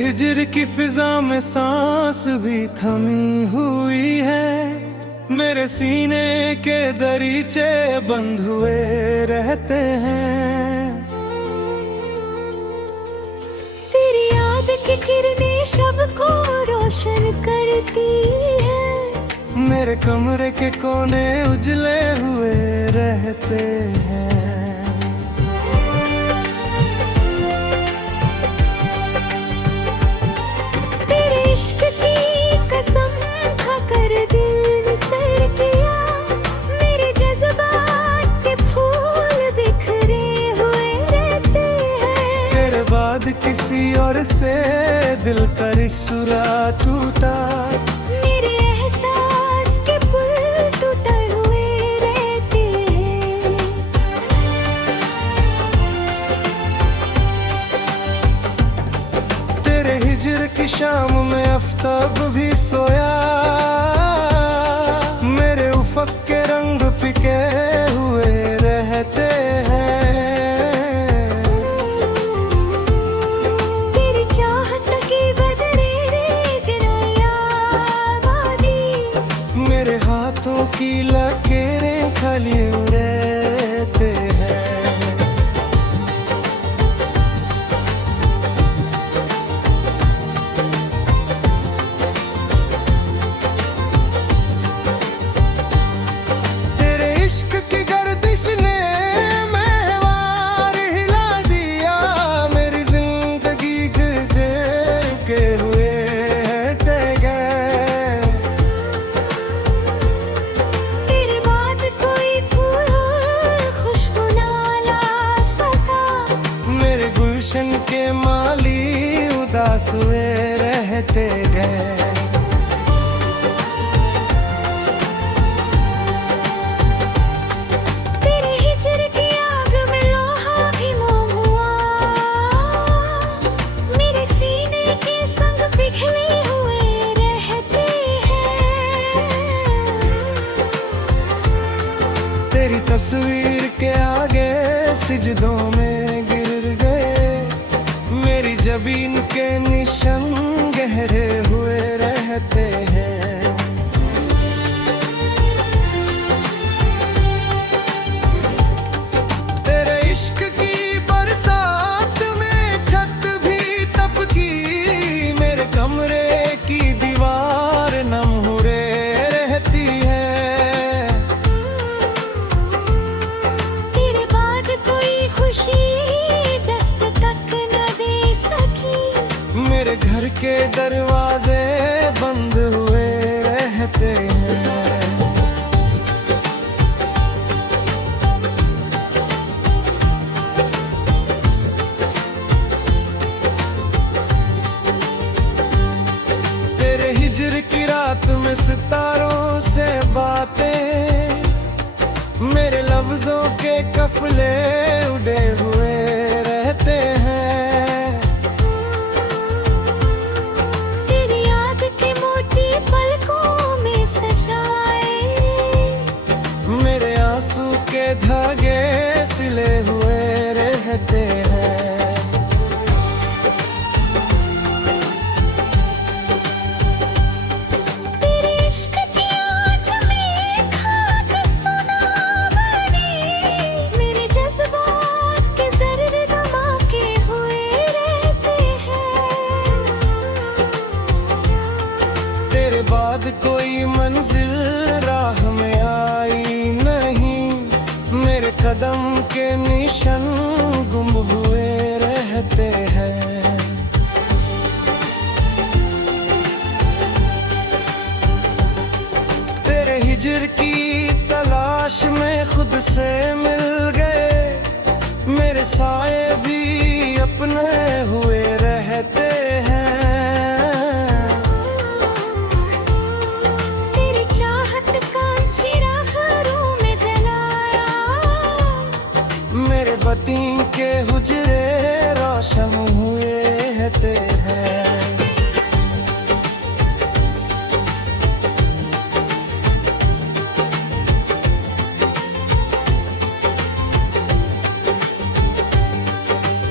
हिज्र की फिजा में सांस भी थमी हुई है। मेरे सीने के दरीचे बंद हुए रहते हैं। तेरी याद की किरणें शब को रोशन करती है। मेरे कमरे के कोने उजले हुए रहते हैं। तेरे इश्क की कसम खाकर दिल ने सर किया। मेरे जज्बात के फूल बिखरे हुए रहते हैं। तेरे बाद किसी और से दिल का रिश्ता टूटा। मेरे एहसास के पुल टूटे हुए रहते हैं। तेरे हिज्र की शाम में आफताब भी सोया। मेरे उफक के रंग फिके हुए रहते हैं। तेरी चाहत की बदले गिराया वादी। मेरे हाथों की लकीरें खाली रहते हैं। तेरे इश्क की गर्दिश ने महवार हिला दिया। मेरी जिंदगी घेर के हुए हटे गए। तेरे बाद कोई फूल खुशबू ना ला सका। मेरे गुलशन के माली उदास हुए रहते गए। तेरे हिज्र की आग में लोहा भी मोम हुआ। मेरे सीने के संग पिघले हुए रहते हैं। तेरी तस्वीर के आगे सिजदों में गिर गए। मेरी जबीन के निशान गहरे हुए रहते हैं। तेरे इश्क की बरसात में छत भी टपकी। मेरे कमरे की दीवार नम हुए रहती है। तेरे बाद कोई खुशी दस्तक न दे सकी। मेरे घर के दरवाजे बंद हुए रहते हैं। तेरे हिज्र की रात में सितारों से बातें। मेरे लफ्जों के कफले उड़े हुए रहते हैं। तेरी याद के मोती पलकों में सजाए। मेरे आंसू के धागे सिले हुए रहते हैं। तेरे इश्क की आँच में खाक सुना बनी। मेरे जज्बात के जर्रे धमाके हुए रहते हैं। तेरे बाद कोई मंजिल राह में आई नहीं। मेरे कदम के निशान गुम हुए रहते हैं। तेरे हिज्र की तलाश में खुद से मिल गए। मेरे साए भी अपने हुए रहते हैं। तेरी चाहत का चिराग रूह में जलाया। मेरे बतीन के हुजरे रोशन हुए रहते हैं।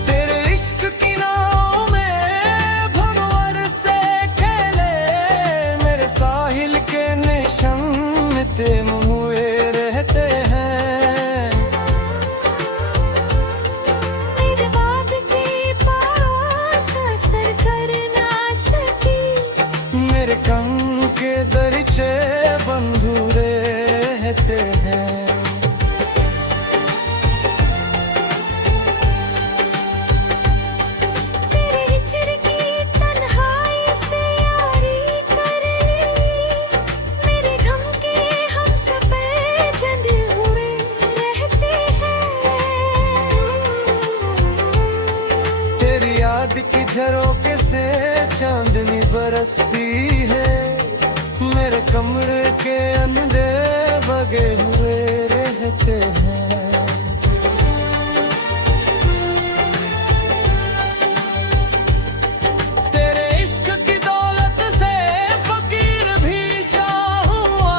तेरे इश्क की नाव में भरो रहते हुए रहते हैं। मेरे बाद की बात असर कर ना सकी, मेरे कम के दरिचे बंधु रहते हैं। तेरे हिजर की तन्हाई से यारी कर ली, मेरे गम के हम सफर जंद हुए रहते हैं। तेरी याद की झरोके से चांदनी बरसती है, मेरे कमरे के अंधे बगे हुए रहते हैं। तेरे इश्क की दौलत से फकीर भी शाह हुआ,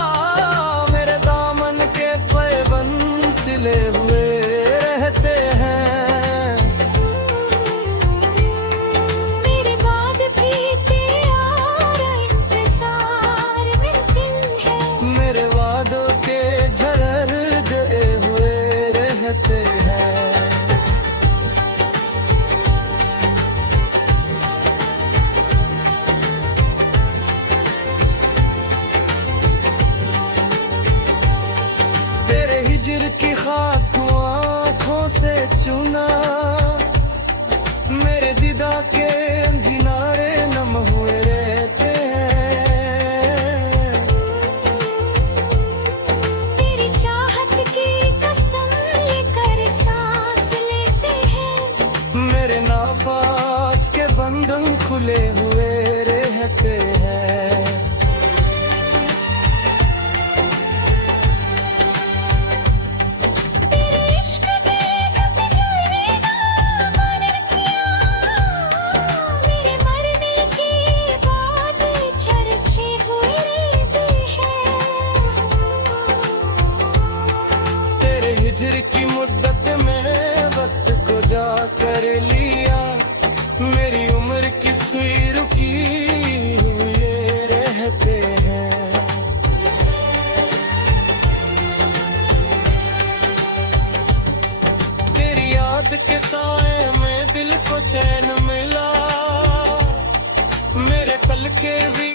मेरे दामन के पैबंद सिले हुए रहते हैं। मेरे बाद भी तेरा इंतजार में दिल है, मेरे वादों के झरर गए हुए रहते हैं। तेरे हिजर की खाक आँखों से चुना, मेरे दिदा के किनारे नम हुए रहते हैं। तेरी चाहत की कसम लेकर सांस लेते हैं। मेरे नाफास के बंधन खुले हुए रहते हैं। तेरे इश्क ने कभी मन किया, मेरे मरने के बाद चर्चे हुए रहते हैं। तेरे हिजर की मुद्दत में वक्त को जा कर लिया, मेरी उम्र की सुई रुकी हुए रहते हैं। तेरी याद के साए में दिल को चैन मिला, मेरे पल के भी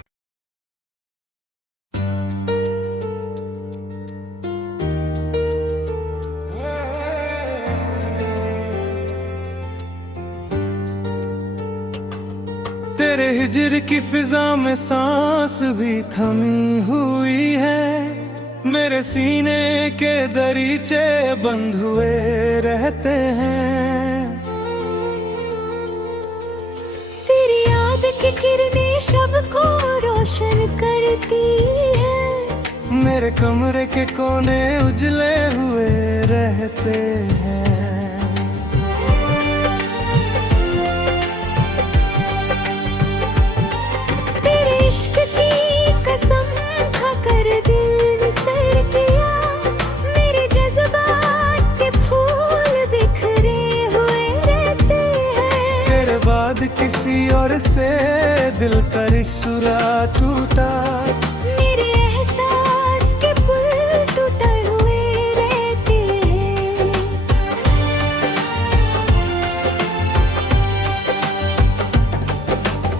तेरे हिजर की फिजा में सांस भी थमी हुई है, मेरे सीने के दरीचे बंद हुए रहते हैं। तेरी याद की किरणें शब को रोशन करती है, मेरे कमरे के कोने उजले हुए रहते हैं। तेरे इश्क की कसम खाकर दिल ने सर किया, मेरे जज्बात के फूल बिखरे हुए रहते हैं। तेरे बाद किसी और से दिल का रिश्ता टूटा, मेरे एहसास के पुल टूटे हुए रहते हैं।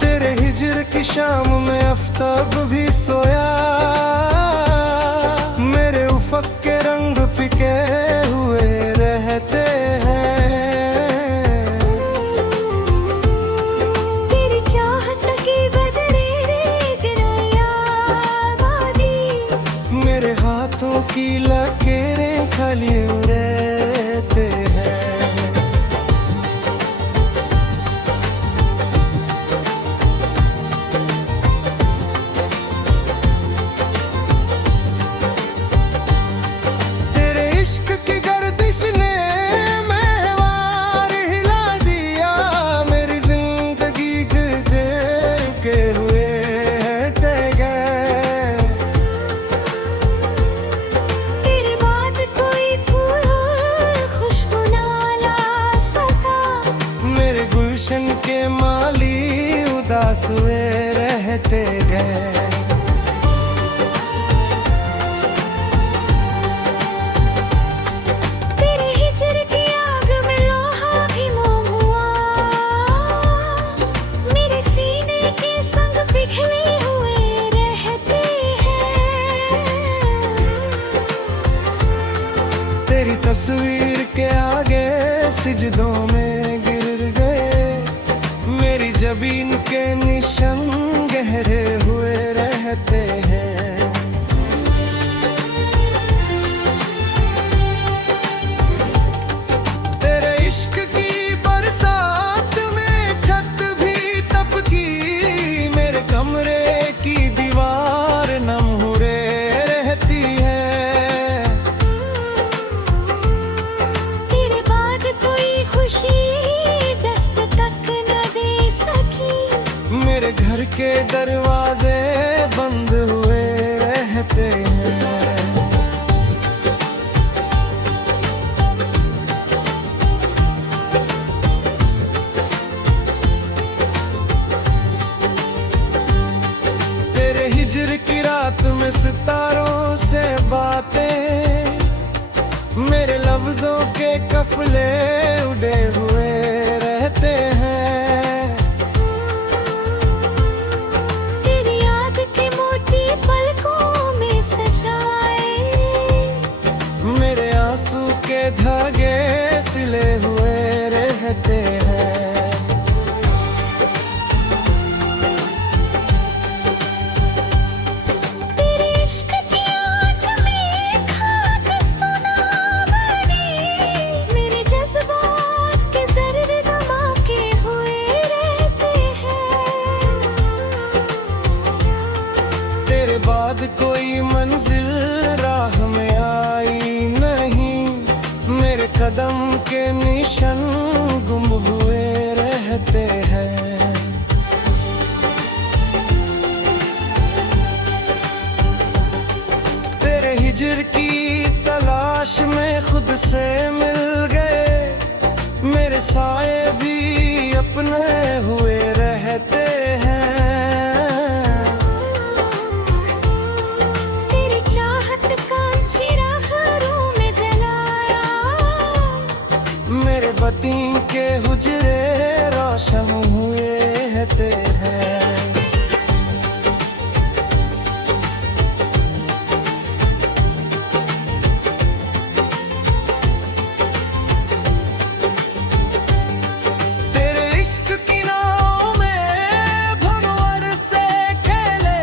तेरे हिजर की शाम में आफ्ताब भी सोया, मेरे उफक के रंग फिके हुए रहते हैं। तेरी चाहत की बदरे गिराया वादी, मेरे हाथों की लकीरें खाली रहते हैं। तेरे इश्क की गर्दिश ने महवार हिला दिया, मेरी जिंदगी गुजर के हुए हट गए। तेरे बाद कोई फूल खुशबू ना ला सका, मेरे गुलशन के माली उदास हुए रहते गए। तस्वीर के आगे सिजदों में गिर गए। मेरी जबीन के निशान गहरे हुए रहते हैं। तेरे इश्क की बरसात में छत भी टपकी, मेरे कमरे की दीवार नम हुए रहती है। तेरे बाद कोई खुशी दस्त तक न दे सकी। मेरे घर के दरवाजे बंद हुए रहते हैं। तेरे हिजर की रात में सितारों से बातें, मेरे लफ्जों के कफले उड़े हुए रहते हैं। तेरी याद के मोती पलकों में सजाए, मेरे आंसू के धागे सिले हुए रहते हैं। तेरे इश्क की आँच में खाक सुना बनी, मेरे जज्बात के जर्रे नमा के हुए रहते हैं। तेरे बाद कोई मंजिल राह में आई नहीं, मेरे कदम के निशान गुम हुए रहते हैं। तेरे हिजर की तलाश में खुद से मिल गए। मेरे साए भी अपने हुए रहते हैं। तेरी चाहत का चिराग रूह में जलाया, मेरे बतीन के हुजरे रोशन हुए रहते हैं। तेरे इश्क की नाव में भंवर से खेले,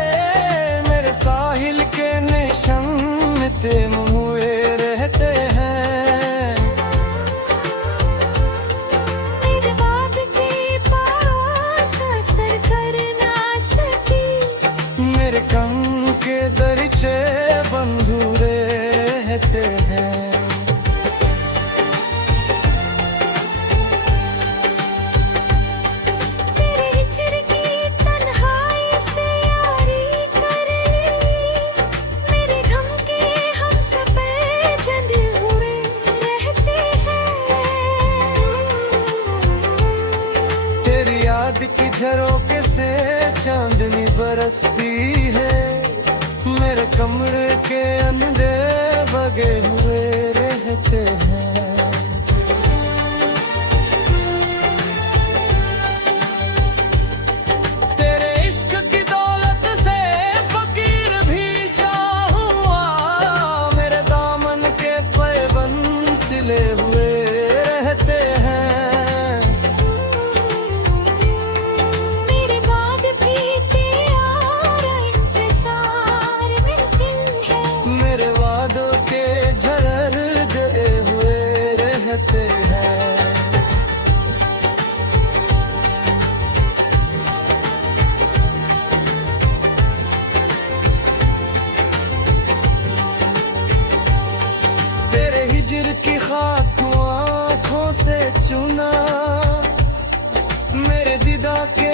मेरे साहिल के निशान मिटे हुए रहते हैं। मेरे बाद की बात असर कर ना सकी। मेरे कम के दरचे बंधुरे रहते हैं। तेरे हिजर की तन्हाई से यारी कर ली, मेरे गम के हम सफर जंद हुए रहते हैं। तेरी याद की झरोके से चांदनी बरसती है। मेरे कमरे के अंधे बगे हुए रहते हैं। तेरे इश्क की दौलत से फकीर भी शाह हुआ, मेरे दामन के पैबंद सिले हुए रहते हैं। मेरे बाद भी तेरा इंतजार में दिल है। मेरे वादों के झरर गए हुए रहते हैं। तेरे हिजर की खाक आँखों से चुना, मेरे दिदा के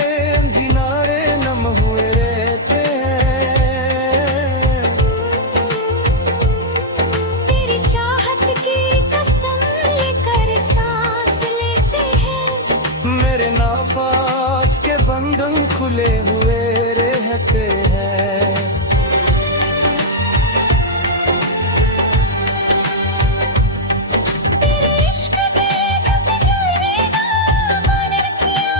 किनारे नम हुए रहते हैं। तेरी चाहत की कसम लेकर सांस लेते हैं। मेरे नाफास के बंधन खुले हुए रहते हैं। तेरे इश्क के टुकड़े दामन किया,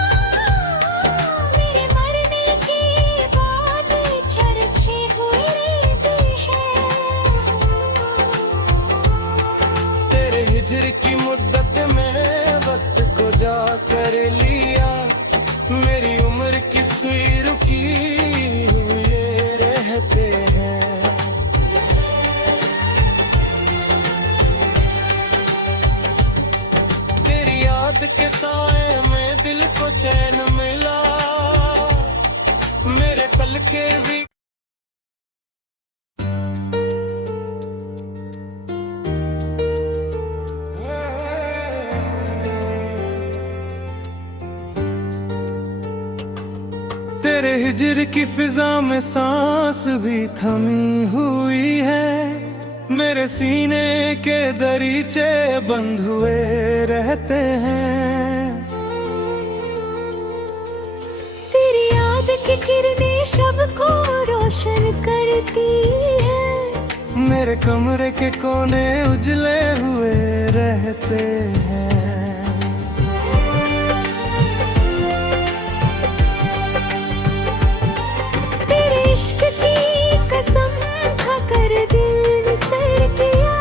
मेरे मरने के बाद चर्चे हुए रहते हैं। हिजर की फिजा में सांस भी थमी हुई है, मेरे सीने के दरीचे बंद हुए रहते हैं। तेरी याद की किरणें शब को रोशन करती है, मेरे कमरे के कोने उजले हुए रहते हैं। तेरे इश्क की कसम खाकर दिल ने सर किया,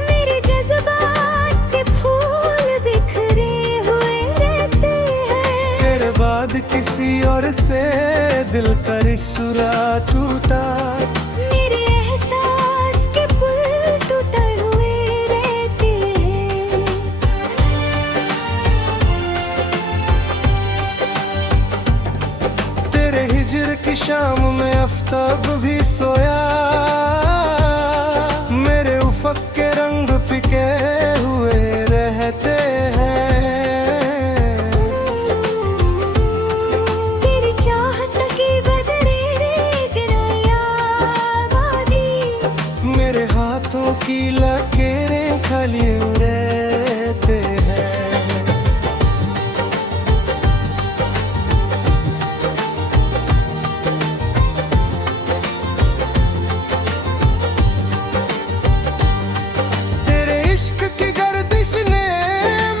मेरे जज्बात के फूल बिखरे हुए रहते हैं। तेरे बाद किसी और से दिल का रिश्ता टूटा, मेरे एहसास के पुल टूटे हुए रहते हैं। तेरे हिजर की शाम में आफताब भी सोया, मेरे उफक के रंग फिके हुए रहते हैं। तेरी चाहत की बदले गिराया वादी, मेरे हाथों की लकीरें खाली रहते हैं। तेरे इश्क की गर्दिश ने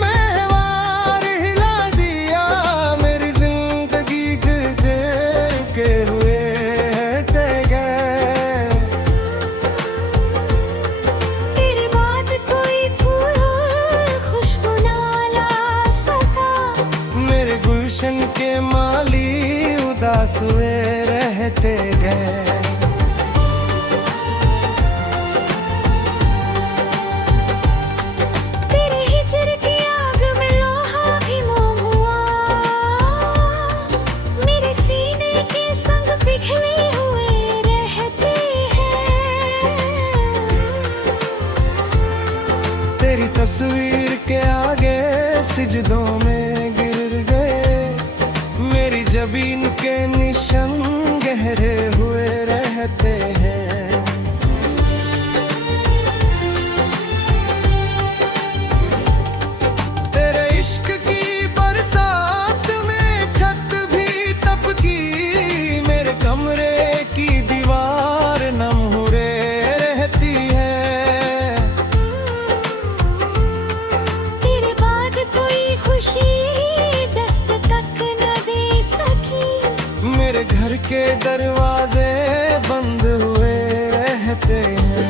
महवार हिला दिया, मेरी जिंदगी गुजर के हुए हट गए। तेरे बाद कोई फूल खुशबू ना ला सका, मेरे गुलशन के माली उदास हुए रहते गए। तेरे हिजर की आग में लोहा भी मोम हुआ, मेरे सीने के संग पिघले हुए रहते हैं। तेरी तस्वीर के आगे सिजदों में गिर गए, मेरी जबीन के निशान गहरे हुए रहते हैं। तेरे इश्क की बरसात में छत भी टपकी, मेरे कमरे की दीवार नम हुए रहती है। तेरे बाद कोई खुशी दस्तक न दे सकी, मेरे घर के दरवाजे बंद हुए रहते हैं।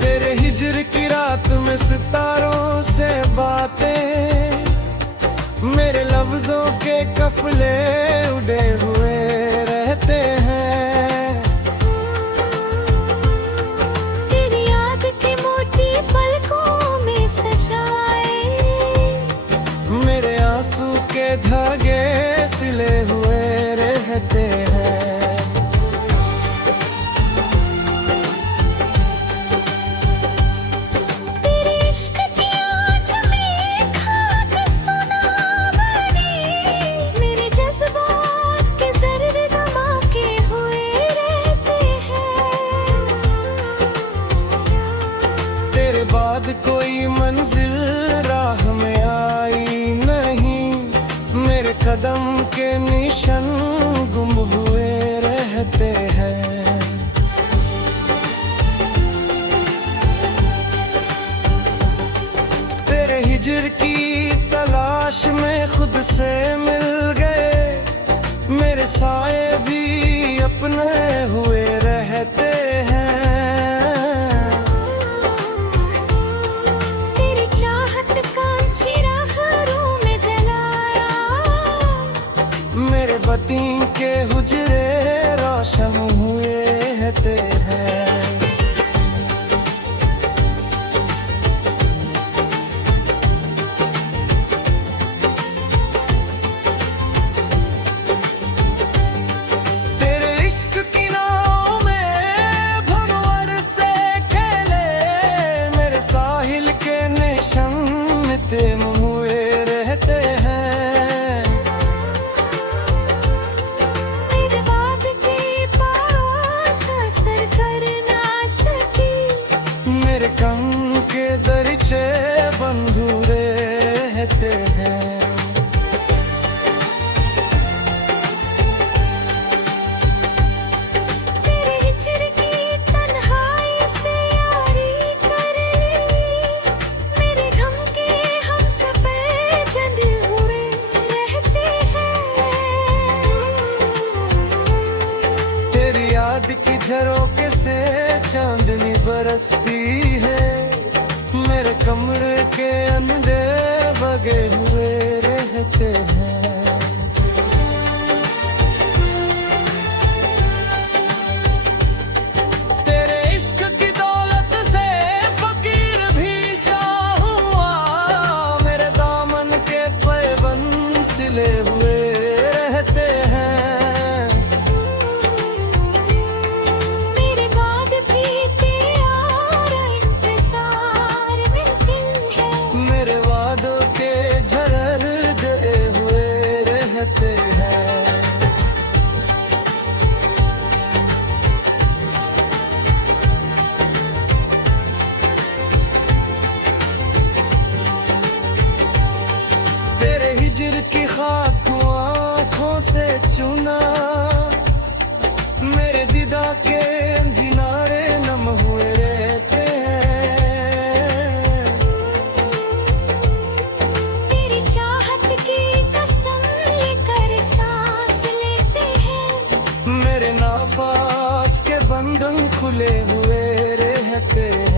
तेरे हिजर की रात में सितारों से बातें, मेरे लफ्जों के कफले उड़े हुए रहते हैं। तेरी याद के मोती पलकों में सजाए, मेरे आंसू के धागे सिले हुए रहते हैं। तेरे इश्क की आँच में खाक सुना बनी, मेरे जज्बात के जर्रे धमाके हुए रहते हैं। तेरे बाद कोई मंजिल राह में आई नहीं, मेरे कदम के निशान गुम हुए रहते हैं। तेरे हिजर की तलाश में खुद से मिल गए, मेरे साए भी अपने हुए रहते हैं। तेरी चाहत का चिराग रूह में जलाया, मेरे बतीन के हुजरे रोशन हुए रहते हैं। तेरे इश्क की नाव में भरो रिश्ते हुए रहते हैं। मेरे बाद की बात असर कर ना सकी, मेरे कम के दरिचे बंधु रहते हैं। तेरे हिजर की तन्हाई से यारी कर ली, मेरे गम के हम सफर जंद हुए रहते हैं। तेरी याद की झरोके से चांदनी बरसती है, मेरे कमरे के अंधेरे बगे हुए रहते हैं। तेरे इश्क की दौलत से फकीर भी शाह हुआ, मेरे दामन के पैबंद सिले हुए रहते हैं। मेरे बाद भी तेरा इंतजार में दिल है, मेरे वादों के झरर गए हुए रहते हैं। तेरे हिजर की खाक आँखों से चुना, मेरे दिदा के किनारे नम हुए रहते हैं। तेरी चाहत की कसम लेकर सांस लेते हैं। मेरे नाफास के बंधन खुले हुए रहते हैं।